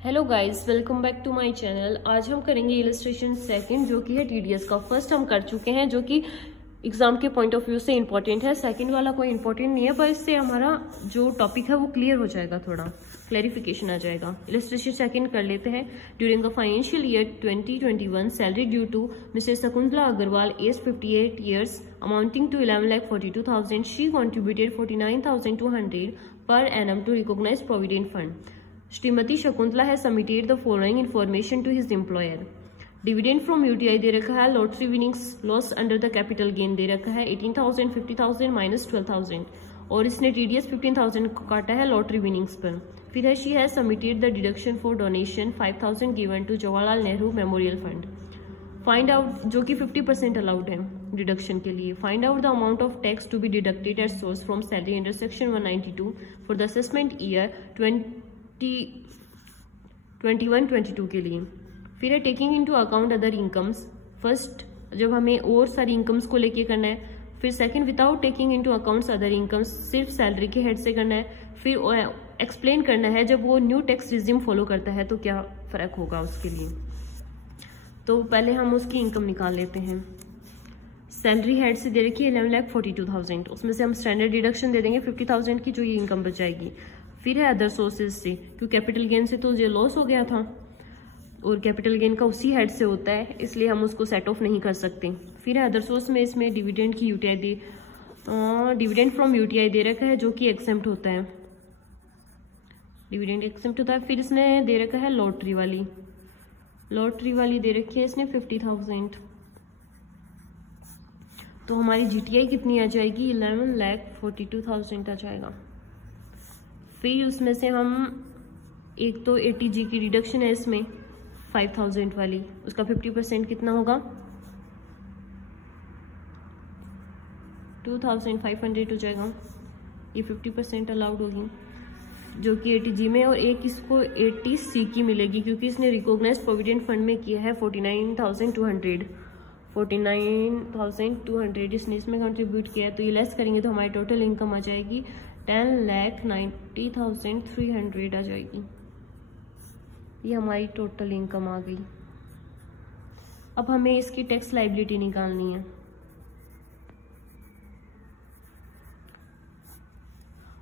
Hello guys, welcome back to my channel. आज हम करेंगे इलस्ट्रेशन सेकंड, जो कि है टीडीएस का। फर्स्ट हम कर चुके हैं, जो कि एग्जाम के पॉइंट ऑफ व्यू से इंपॉर्टेंट है। सेकंड वाला कोई इंपॉर्टेंट नहीं है, पर इससे हमारा जो टॉपिक है वो क्लियर हो जाएगा, थोड़ा क्लैरिफिकेशन आ जाएगा। इलस्ट्रेशन सेकंड कर लेते हैं। During the financial year 2021, salary due to Mrs Shakuntala Agarwal, age 58 years, amounting to 11,42,000. She contributed 49,200 per annum to recognized provident fund. Shrimati Shakuntala has submitted the following information to his employer. Dividend from UTI दे रखा है, lottery winnings loss under the capital gain दे रखा है 18,000, 50,000 minus 12,000, और इसने TDS 15,000 को काटा है लॉटरी विनिंग्स पर। फिर है she has submitted the deduction for donation 5,000 given to Jawaharlal Nehru memorial fund. Find out, जो कि 50% अलाउड है डिडक्शन के लिए। Find out the amount of tax to be deducted at source from salary under section 192 for the assessment year 2021-22 के लिए। फिर है taking into account other incomes. First जब हमें और सारी इनकम्स को लेके करना है। फिर second without taking into accounts other incomes, सिर्फ सैलरी के हेड से करना है। फिर एक्सप्लेन करना है जब वो न्यू टैक्स रिजिम फॉलो करता है तो क्या फर्क होगा उसके लिए। तो पहले हम उसकी इनकम निकाल लेते हैं। सैलरी हेड से दे रखी है 11,42,000, उसमें से हम स्टैंडर्ड डिडक्शन दे देंगे 50,000 की, जो ये इनकम बच जाएगी। फिर है अदर सोर्सेज से, क्योंकि कैपिटल गेन से तो ये लॉस हो गया था और कैपिटल गेन का उसी हेड से होता है, इसलिए हम उसको सेट ऑफ नहीं कर सकते। फिर है अदर सोर्स में, इसमें डिविडेंड की यूटीआई डिविडेंड फ्रॉम यूटीआई दे रखा है, जो कि एक्सेम्प्ट होता है, डिविडेंड एक्सेम्प्ट होता है। फिर इसने दे रखा है लॉटरी वाली दे रखी है इसने 50,000। तो हमारी जीटीआई कितनी आ जाएगी, 11,42,000 आ जाएगा। फिर उसमें से हम एक तो 80G की रिडक्शन है इसमें 5,000 वाली, उसका 50% कितना होगा 2,500 हो जाएगा। ये 50% अलाउड होगी, जो कि 80G में, और एक इसको 80C की मिलेगी, क्योंकि इसने रिकॉग्नाइज्ड प्रोविडेंट फंड में किया है 49,200 इसने इसमें कंट्रीब्यूट किया है। तो ये लेस करेंगे तो हमारी टोटल इनकम आ जाएगी 10,90,300 आ जाएगी। ये हमारी टोटल इनकम आ गई। अब हमें इसकी टैक्स लायबिलिटी निकालनी है,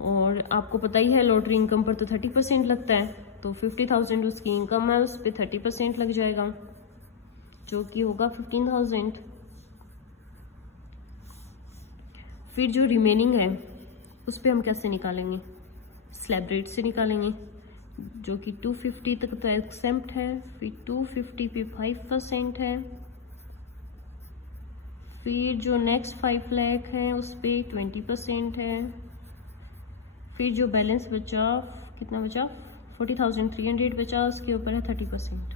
और आपको पता ही है लॉटरी इनकम पर तो 30% लगता है, तो 50,000 उसकी इनकम है, उस पर 30% लग जाएगा, जो कि होगा 15,000। फिर जो रिमेनिंग है उस पर हम कैसे निकालेंगे, स्लैब रेट से निकालेंगे, जो कि 250 तक तो एक्सेम्प्ट है। फिर 250 पे 5% है। फिर जो नेक्स्ट 5 लाख है उस पर 20% है। फिर जो बैलेंस बचा, कितना बचा 40,300 बचा, उसके ऊपर है 30%।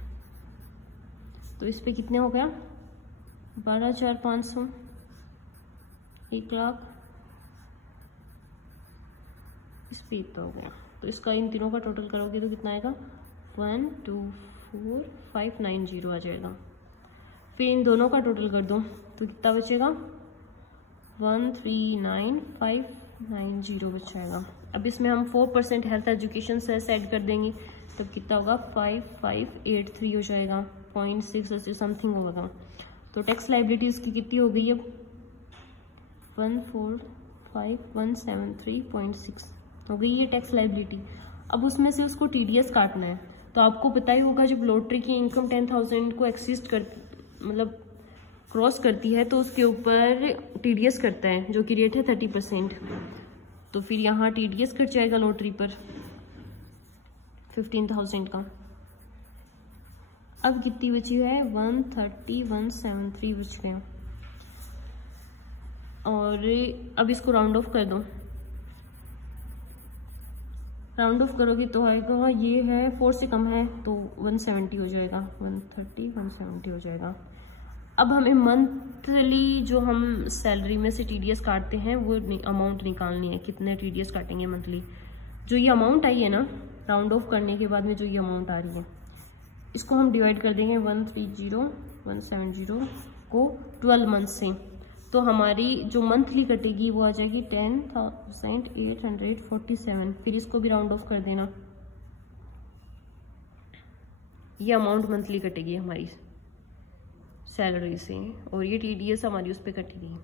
तो इस पे कितने हो गया 12,500, 1 लाख, इस पे इतना हो गया। तो इसका इन तीनों का टोटल करोगे तो कितना आएगा 124,590 आ जाएगा। फिर इन दोनों का टोटल कर दो तो कितना बचेगा 139,590 बच जाएगा। अब इसमें हम 4% हेल्थ एजुकेशन से ऐड कर देंगे, तब कितना होगा 5,583 हो जाएगा, 0.6 ऐसे समथिंग होगा। तो टैक्स लायबिलिटी उसकी कितनी हो गई अब 145,173.6 हो गई ये टैक्स लायबिलिटी। अब उसमें से उसको टीडीएस काटना है। तो आपको पता ही होगा जब लॉटरी की इनकम 10,000 को एक्सिस्ट कर मतलब क्रॉस करती है तो उसके ऊपर टीडीएस करता है, जो कि रेट है 30%। तो फिर यहाँ टीडीएस कट जाएगा लॉटरी पर 15,000 का। अब कितनी बची है 130,173 बच गया। और अब इसको राउंड ऑफ कर दो, राउंड ऑफ करोगे तो आएगा, ये है 4 से कम है तो 170 हो जाएगा, 130 170 हो जाएगा। अब हमें मंथली जो हम सैलरी में से टीडीएस काटते हैं वो अमाउंट निकालनी है, कितने टीडीएस काटेंगे मंथली। जो ये अमाउंट आई है ना राउंड ऑफ करने के बाद में, जो ये अमाउंट आ रही है, इसको हम डिवाइड कर देंगे 130,170 को 12 मंथ से। तो हमारी जो मंथली कटेगी वो आ जाएगी 10,847। फिर इसको भी राउंड ऑफ कर देना, ये अमाउंट मंथली कटेगी हमारी सैलरी से और ये TDS हमारी उस पर कटेगी।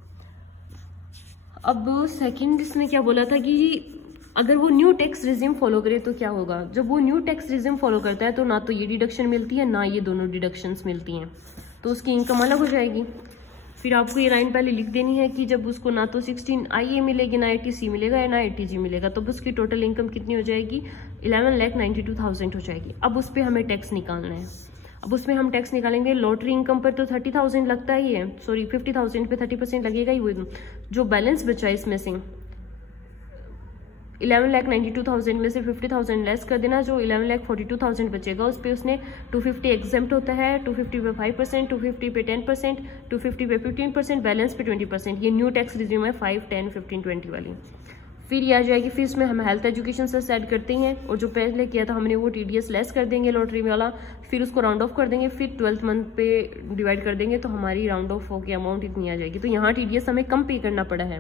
अब सेकंड इसने क्या बोला था कि अगर वो न्यू टैक्स रिजिम फॉलो करे तो क्या होगा। जब वो न्यू टैक्स रिजिम फॉलो करता है तो ना तो ये डिडक्शन मिलती है ना ये दोनों डिडक्शंस मिलती हैं, तो उसकी इनकम अलग हो जाएगी। फिर आपको ये लाइन पहले लिख देनी है कि जब उसको ना तो 16 IA मिलेगी, ना 80C मिलेगा, ना 80G मिलेगा, तो उसकी टोटल इनकम कितनी हो जाएगी, 11,92,000 हो जाएगी। अब उस पर हमें टैक्स निकालना है। अब उसमें हम टैक्स निकालेंगे। लॉटरी इनकम पर तो 30,000 लगता ही है, सॉरी 50,000 पे 30% लगेगा ही। वो जो बैलेंस बचा है इसमें से 11,92,000 में से 50,000 लेस कर देना, जो 11,42,000 बचेगा उस पर उसने 250 एग्जेम्प्ट होता है, 250 पे 5%, 250 पे 10%, 250 पे 15%, बैलेंस पे 20%। ये न्यू टैक्स रिजिम है 5, 10, 15, 20 वाली। फिर ये आ जाएगी। फिर इसमें हम हेल्थ एजुकेशन से ऐड करते हैं और जो पहले किया था हमने वो TDS लेस कर देंगे लॉटरी वाला, फिर उसको राउंड ऑफ कर देंगे, फिर 12th मंथ पे डिवाइड कर देंगे तो हमारी राउंड ऑफ होकर अमाउंट इतनी आ जाएगी। तो यहाँ TDS हमें कम पे करना पड़ा है,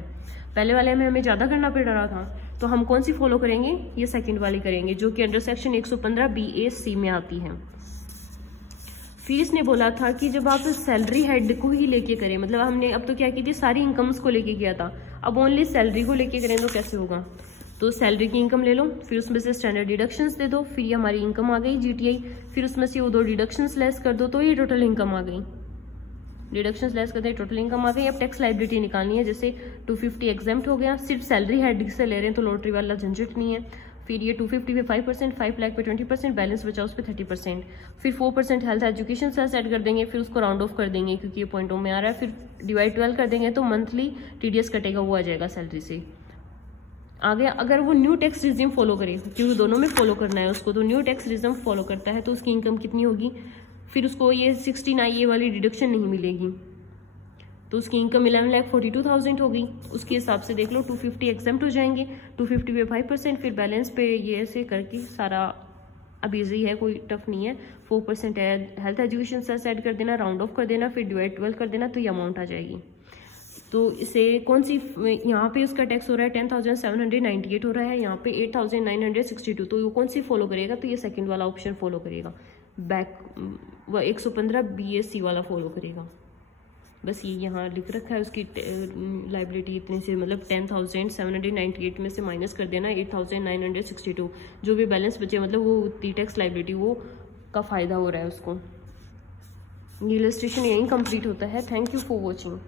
पहले वाले में हमें ज़्यादा करना पड़ रहा था। तो हम कौन सी फॉलो करेंगे, ये सेकंड वाली करेंगे जो कि अंडर सेक्शन 115 BA-C में आती है। फिर इसने बोला था कि जब आप सैलरी हेड को ही लेके करें, मतलब हमने अब तो क्या की थी, सारी इनकम्स को लेके किया था, अब ओनली सैलरी को लेके करें तो कैसे होगा। तो सैलरी की इनकम ले लो, फिर उसमें से स्टैंडर्ड डिडक्शंस दे दो, फिर ये हमारी इनकम आ गई GTI, फिर उसमें से वो 2 डिडक्शंस लेस कर दो तो ये टोटल इनकम आ गई। डिडक्शंस लेस करते हैं टोटल इनकम आ गई। अब टैक्स लाइबिलिटी निकालनी है, जैसे 250 एग्जाम्प्ट हो गया, सिर्फ सैलरी हेड से ले रहे हैं तो लॉटरी वाला झंझट नहीं है। फिर ये 250 पे 5%, 5 लाख पे 20%, बैलेंस बचा उस पर 30%, फिर 4% हेल्थ एजुकेशन से सेट कर देंगे, फिर उसको राउंड ऑफ कर देंगे क्योंकि ये पॉइंटों में आ रहा है, फिर डिवाइड 12 कर देंगे तो मंथली TDS कटेगा, वो आ जाएगा सैलरी से। आ गया। अगर वो न्यू टैक्स रिजिम फॉलो करे, क्योंकि दोनों में फॉलो करना है उसको, तो न्यू टैक्स रिजिम फॉलो करता है तो उसकी इनकम कितनी होगी, फिर उसको ये 16 IA वाली डिडक्शन नहीं मिलेगी, तो उसकी इनकम 11,42,000 हो गई। उसके हिसाब से देख लो 250 एग्जाम्प्ट हो जाएंगे, 250 पे 5%, फिर बैलेंस पे ये ऐसे करके सारा अब ईजी है, कोई टफ नहीं है। 4% हेल्थ एजुकेशन से सेट कर देना, राउंड ऑफ कर देना, फिर डिवाइड 12 कर देना तो ये अमाउंट आ जाएगी। तो इसे कौन सी, यहाँ पे उसका टैक्स हो रहा है 10,798 हो रहा है, यहाँ पे 8,962, तो वो कौन सी फॉलो करेगा, तो ये सेकंड वाला ऑप्शन फॉलो करेगा, बैक 115 BA-C वाला फॉलो करेगा। बस ये यहाँ लिख रखा है उसकी लाइबिलिटी इतने से, मतलब 10,798 में से माइनस कर देना 8,962, जो भी बैलेंस बचे मतलब वो उतनी टैक्स लाइबिलिटी वो का फ़ायदा हो रहा है उसको। ये इलस्ट्रेशन यहीं कंप्लीट होता है। Thank you for watching.